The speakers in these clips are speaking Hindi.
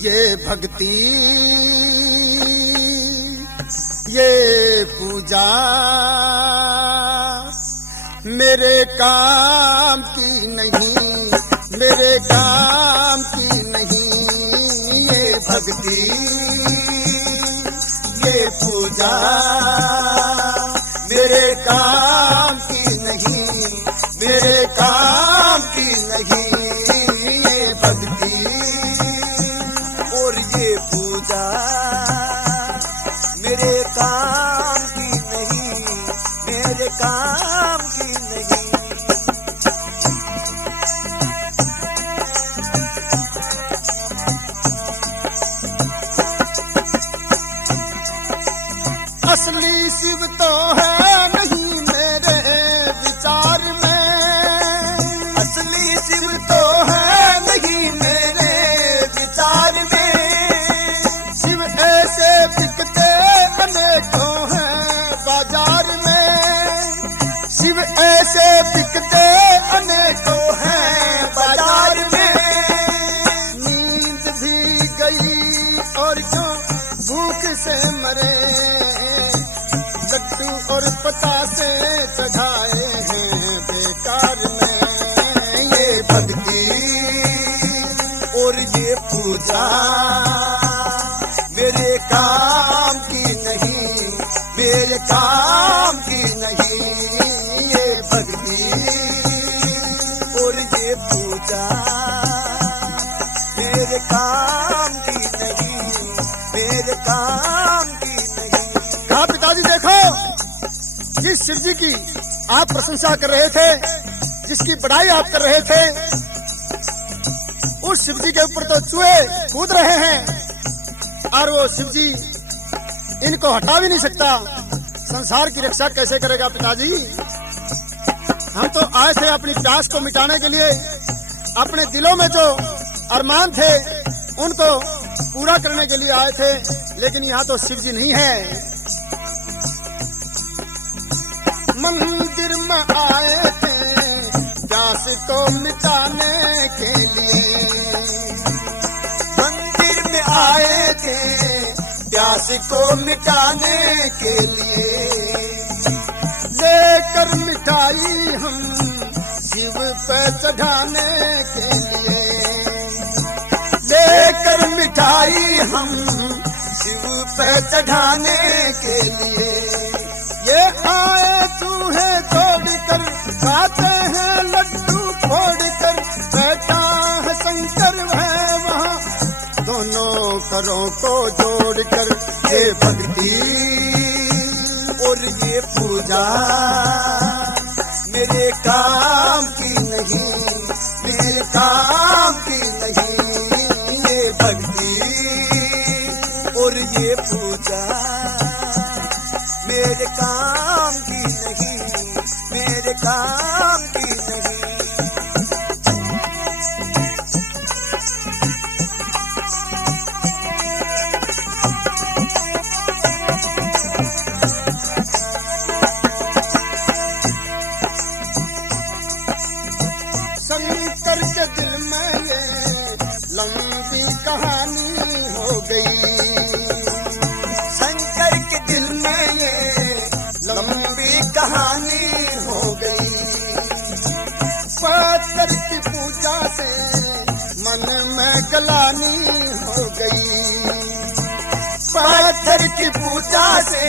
ये भक्ति ये पूजा मेरे काम की नहीं, मेरे काम की नहीं। ये भक्ति ये पूजा मेरे काम की नहीं, मेरे काम की नहीं। ये भक्ति और ये पूजा मेरे काम की नहीं, मेरे काम की नहीं। असली शिव तो है नहीं मेरे विचार में, असली शिव तो है नहीं मेरे विचार में। शिव ऐसे बिकते अनेकों हैं बाजार में, शिव ऐसे बिकते अनेकों हैं बाजार में। नींद भी गई और क्यों भूख से मरे, लड्डू और पतासे चढ़ाए हैं बेकार में। ये भक्ति और ये पूजा मेरे काम की नहीं, मेरे काम की नहीं। ये भक्ति और ये पूजा मेरे काम की नहीं, मेरे काम की नहीं। कहा पिताजी देखो, जिस शिव जी की आप प्रशंसा कर रहे थे, जिसकी बड़ाई आप कर रहे थे, उस शिव जी के ऊपर तो चूहे कूद रहे हैं और वो शिव जी इनको हटा भी नहीं सकता। संसार की रक्षा कैसे करेगा पिताजी? हम तो आए थे अपनी प्यास को मिटाने के लिए, अपने दिलों में जो अरमान थे उनको पूरा करने के लिए आए थे, लेकिन यहाँ तो शिव जी नहीं है। मंदिर में आए थे प्यास को मिटाने के लिए, मंदिर में आए थे प्यास को मिटाने के लिए। लेकर मिठाई हम शिव पे चढ़ाने के लिए, लेकर मिठाई हम शिव पे चढ़ाने के लिए। ये आए चूहे तोड़कर खाते हैं लड्डू फोड़कर, बैठा है शंकर है वहाँ दोनों करों को जोड़कर। ये भक्ति और ये पूजा मेरे काम की नहीं, मेरे काम की नहीं। ये भक्ति और ये पूजा मेरे काम की नहीं, मेरे काम की नहीं। शंकर के दिल में ये लंबी कहानी हो गई, शंकर के दिल में ये लंबी कहानी हो गई। पत्थर की पूजा से मन में गलानी हो गई, पत्थर की पूजा से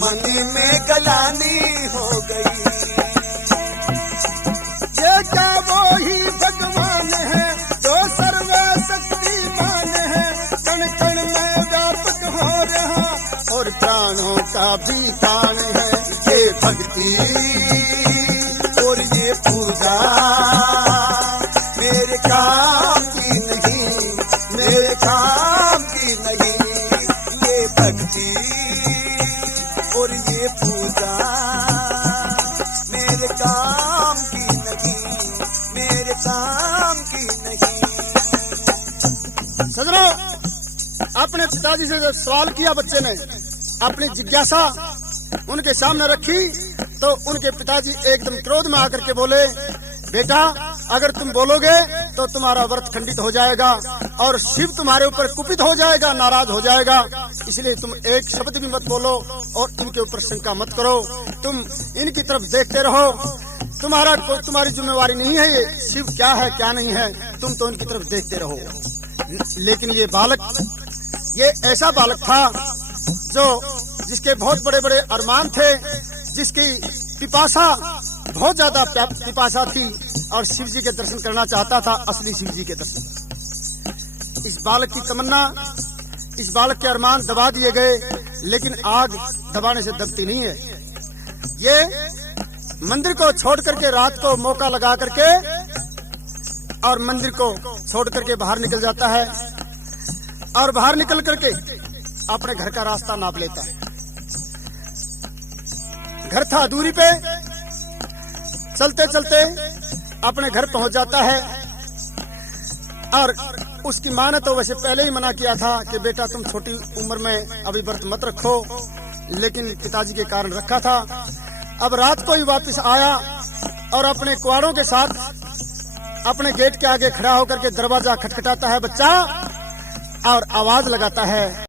मन में गलानी हो गई। ये क्या वो ही भगवान है जो सर्वशक्तिमान है, कण कण में व्यापक हो रहा और प्राणों का भी तान है। ये भक्ति और ये पूजा मेरे काम की नहीं, मेरे काम की नहीं। ये भक्ति और ये पूजा मेरे काम की नहीं, मेरे काम की नहीं। सजनों, अपने पिताजी से जो सवाल किया बच्चे ने, अपनी जिज्ञासा उनके सामने रखी, तो उनके पिताजी एकदम क्रोध में आकर के बोले, बेटा अगर तुम बोलोगे तो तुम्हारा व्रत खंडित हो जाएगा और शिव तुम्हारे ऊपर कुपित हो जाएगा, नाराज हो जाएगा। इसलिए तुम एक शब्द भी मत बोलो और इनके ऊपर शंका मत करो। तुम इनकी तरफ देखते रहो, तुम्हारी जिम्मेवारी नहीं है ये शिव क्या है क्या नहीं है, तुम तो इनकी तरफ देखते रहो। लेकिन ये बालक, ये ऐसा बालक था जिसके बहुत बड़े बड़े अरमान थे, जिसकी पिपासा बहुत ज्यादा पिपासा थी और शिव जी के दर्शन करना चाहता था, असली शिव जी के दर्शन। इस बालक की तमन्ना, इस बालक के अरमान दबा दिए गए, लेकिन आग दबाने से दबती नहीं है। ये मंदिर को छोड़ करके रात को मौका लगा करके और मंदिर को छोड़ करके बाहर निकल जाता है और बाहर निकल करके अपने घर का रास्ता नाप लेता है। घर था दूरी पे, चलते चलते अपने घर पहुंच जाता है और उसकी माँ ने तो वैसे पहले ही मना किया था कि बेटा तुम छोटी उम्र में अभी व्रत मत रखो, लेकिन पिताजी के कारण रखा था। अब रात को ही वापस आया और अपने कुआरों के साथ अपने गेट के आगे खड़ा होकर के दरवाजा खटखटाता है बच्चा, और आवाज लगाता है